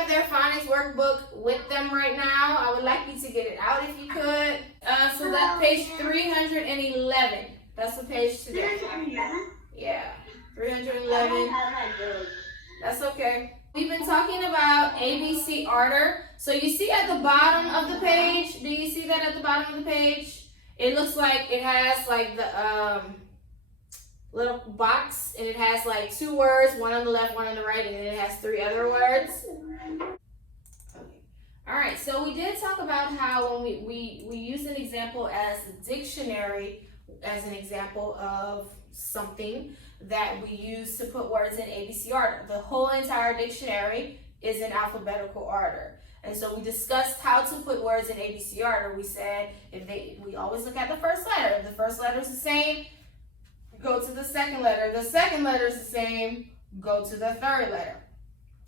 have their phonics workbook with them right now. I would like you to get it out if you could. So that's page 311. That's the page today. 311? Yeah, 311. That's okay. We've been talking about ABC order. So you see at the bottom of the page, do you see that at the bottom of the page? It looks like it has like the little box, and it has like 2 words, one on the left, one on the right, and then it has 3 other words. Okay. All right, so we did talk about how when we use an example as a dictionary as an example of something that we use to put words in ABC order. The whole entire dictionary is in alphabetical order. And so we discussed how to put words in ABC order. We said we always look at the first letter. If the first letter is the same, go to the second letter. If the second letter is the same, go to the third letter.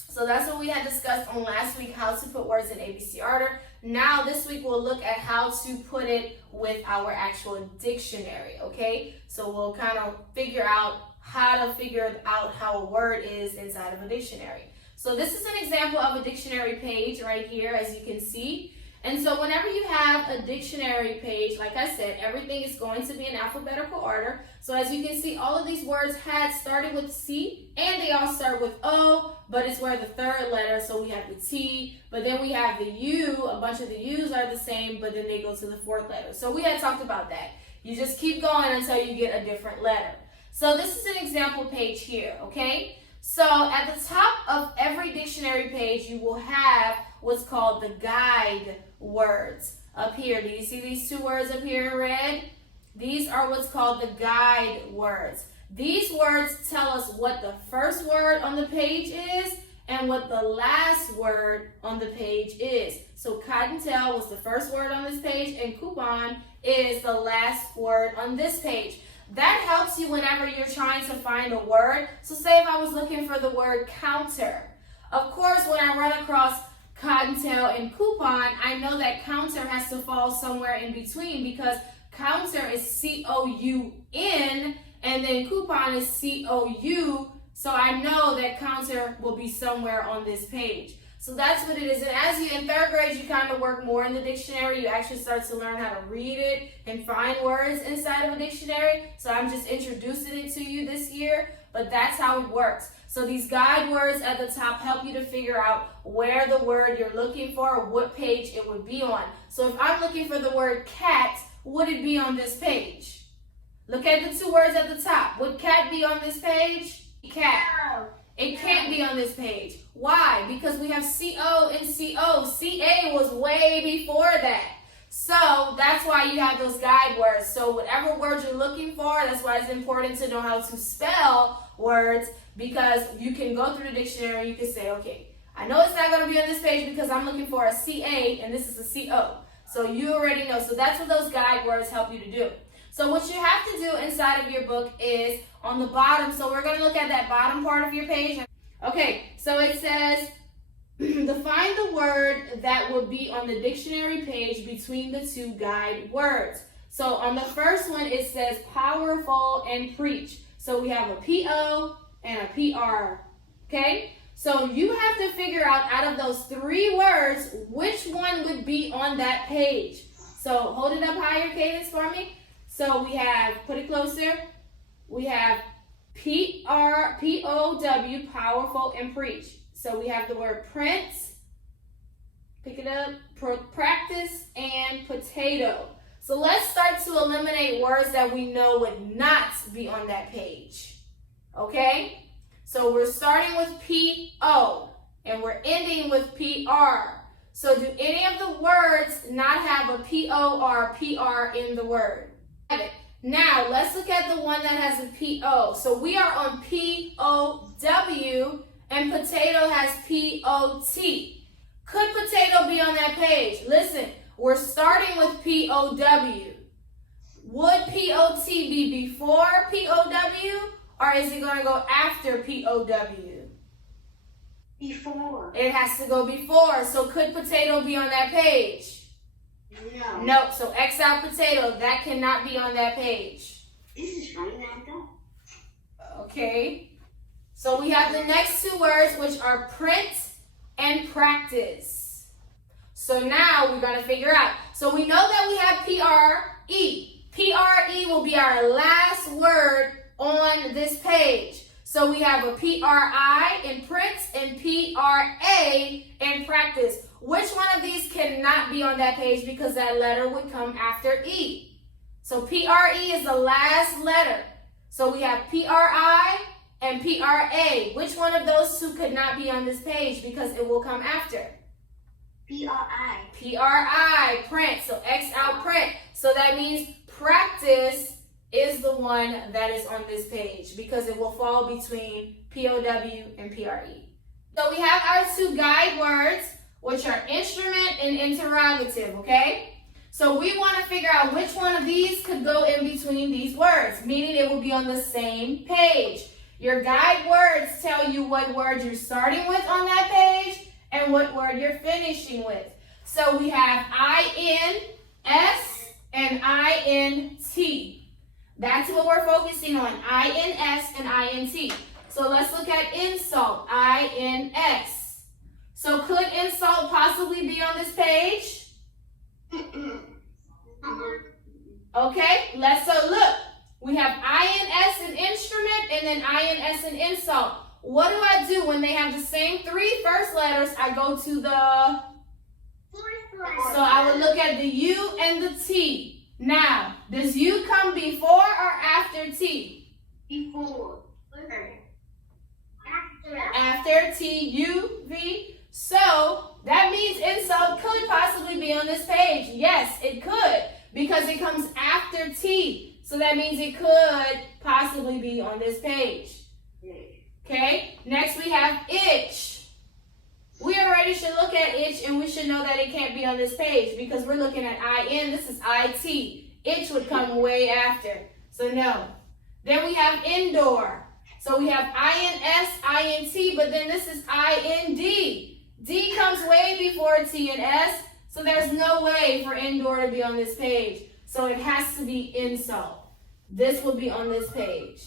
So that's what we had discussed on last week, how to put words in ABC order. Now this week we'll look at how to put it with our actual dictionary, okay? So we'll kind of figure out how to figure out how a word is inside of a dictionary. So this is an example of a dictionary page right here, as you can see. And so whenever you have a dictionary page, like I said, everything is going to be in alphabetical order. So as you can see, all of these words had started with C, and they all start with O, but it's where the third letter, so we have the T, but then we have the U. A bunch of the U's are the same, but then they go to the fourth letter. So we had talked about that. You just keep going until you get a different letter. So this is an example page here, okay? So at the top of every dictionary page, you will have what's called the guide words up here. Do you see these 2 words up here in red? These are what's called the guide words. These words tell us what the first word on the page is and what the last word on the page is. So cottontail was the first word on this page, and coupon is the last word on this page. That helps you whenever you're trying to find a word. So say if I was looking for the word counter. Of course, when I run across cottontail and coupon, I know that counter has to fall somewhere in between, because counter is C-O-U-N and then coupon is C-O-U. So I know that counter will be somewhere on this page. So that's what it is. And as you in 3rd grade, you kind of work more in the dictionary. You actually start to learn how to read it and find words inside of a dictionary. So I'm just introducing it to you this year, but that's how it works. So these guide words at the top help you to figure out where the word you're looking for, what page it would be on. So if I'm looking for the word cat, would it be on this page? Look at the 2 words at the top. Would cat be on this page? Cat. It can't be on this page. Why? Because we have C-O and C-O. C-A was way before that. So that's why you have those guide words. So whatever word you're looking for, that's why it's important to know how to spell words, because you can go through the dictionary and you can say, okay, I know it's not going to be on this page because I'm looking for a C-A and this is a C-O. So you already know. So that's what those guide words help you to do. So what you have to do inside of your book is on the bottom. So we're going to look at that bottom part of your page. Okay, so it says, define the word that would be on the dictionary page between the 2 guide words. So on the first one, it says powerful and preach. So we have a P-O and a P-R, okay? So you have to figure out of those 3 words, which one would be on that page. So hold it up higher, Cadence, for me. So we have, put it closer, we have P-R, P-O-W, powerful and preach. So we have the word print, pick it up, practice, and potato. So let's start to eliminate words that we know would not be on that page, okay? So we're starting with P-O, and we're ending with P-R. So do any of the words not have a P-O or a P-R in the word? Now, let's look at the one that has a P-O. So we are on P-O-W, and potato has P-O-T. Could potato be on that page? Listen, we're starting with P-O-W. Would P-O-T be before P-O-W, or is it going to go after P-O-W? Before. It has to go before. So could potato be on that page? No. Nope. So X out potato. That cannot be on that page. This is funny, I don't. Okay. So we have the next 2 words, which are print and and practice. So now we're going to figure out. So we know that we have P-R-E. P-R-E will be our last word on this page. So we have a P-R-I in print and P-R-A in practice. Which one of these cannot be on that page because that letter would come after E? So P-R-E is the last letter. So we have P-R-I and P-R-A. Which one of those two could not be on this page because it will come after? P-R-I. P-R-I, print. So X out print. So that means practice is the one that is on this page because it will fall between P-O-W and P-R-E. So we have our two guide words, which are instrument and interrogative, okay? So we want to figure out which one of these could go in between these words, meaning it will be on the same page. Your guide words tell you what word you're starting with on that page and what word you're finishing with. So we have I-N-S and I-N-T. That's what we're focusing on, I-N-S and I-N-T. So let's look at insult, I-N-S. So could insult possibly be on this page? Okay, so look. We have I-N-S in instrument and then I-N-S in insult. What do I do when they have the same three first letters? I go to the... So I would look at the U and the T. Now, does U come before or after T? Before. After T, U, V. So that means insult could possibly be on this page. Yes, it could because it comes after T. So that means it could possibly be on this page. Okay, next we have itch. We already should look at itch and we should know that it can't be on this page because we're looking at I-N, this is I-T. Itch would come way after, so no. Then we have indoor. So we have I-N-S, I-N-T, but then this is I-N-D. D comes way before T and S, so there's no way for indoor to be on this page. So it has to be insult. This will be on this page.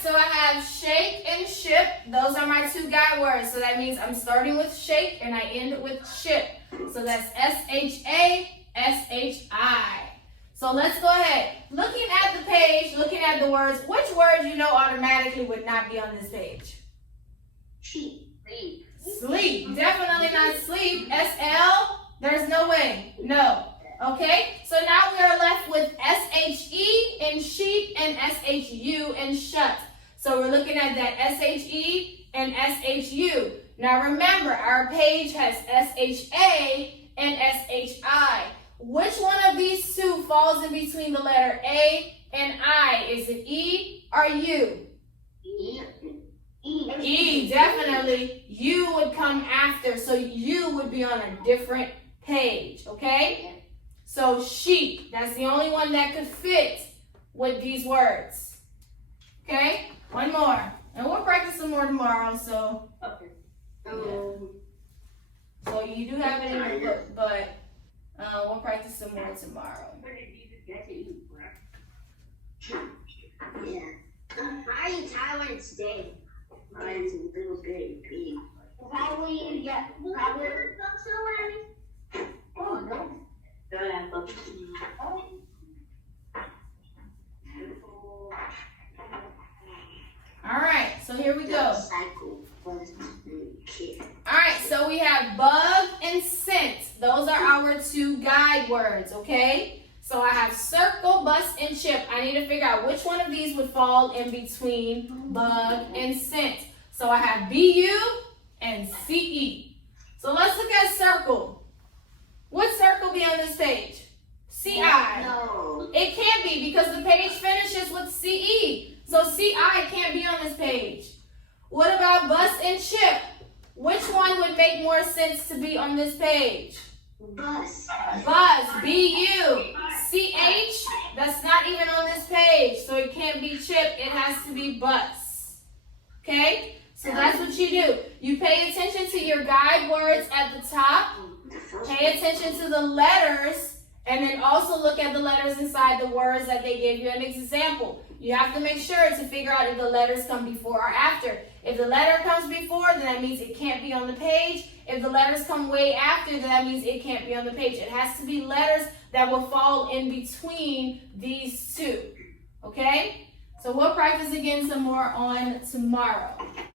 So I have shake and ship. Those are my two guide words. So that means I'm starting with shake and I end with ship. So that's S-H-A, S-H-I. So let's go ahead. Looking at the page, looking at the words, which words you know automatically would not be on this page? Sleep. Sleep. Definitely not sleep. S-L, there's no way. No. Okay, so now we are left with S-H-E in sheep and S-H-U in shut. So we're looking at that S-H-E and S-H-U. Now remember, our page has S-H-A and S-H-I. Which one of these two falls in between the letter A and I? Is it E or U? E, definitely. U would come after, so U would be on a different page, okay? So sheep, that's the only one that could fit with these words. Okay, one more. And we'll practice some more tomorrow, so. Okay. So you do have it in your book, but we'll practice some more tomorrow. Yeah. How are you Taiwan today? Mine's a little bit big. How will you get? How will you? Oh no. All right, so here we go. All right, so we have bug and scent. Those are our two guide words, okay? So I have circle, bus, and chip. I need to figure out which one of these would fall in between bug and scent. So I have BU and CE. So let's look at circle. Would circle be on this page? CI. No. It can't be because the page finishes with CE. So CI can't be on this page. What about bus and chip? Which one would make more sense to be on this page? Bus. Bus, B-U. C-H, that's not even on this page. So it can't be chip, it has to be bus. Okay? So that's what you do. You pay attention to your guide words at the top. Pay attention to the letters, and then also look at the letters inside the words that they gave you an example. You have to make sure to figure out if the letters come before or after. If the letter comes before, then that means it can't be on the page. If the letters come way after, that means it can't be on the page. It has to be letters that will fall in between these two. Okay? So we'll practice again some more on tomorrow.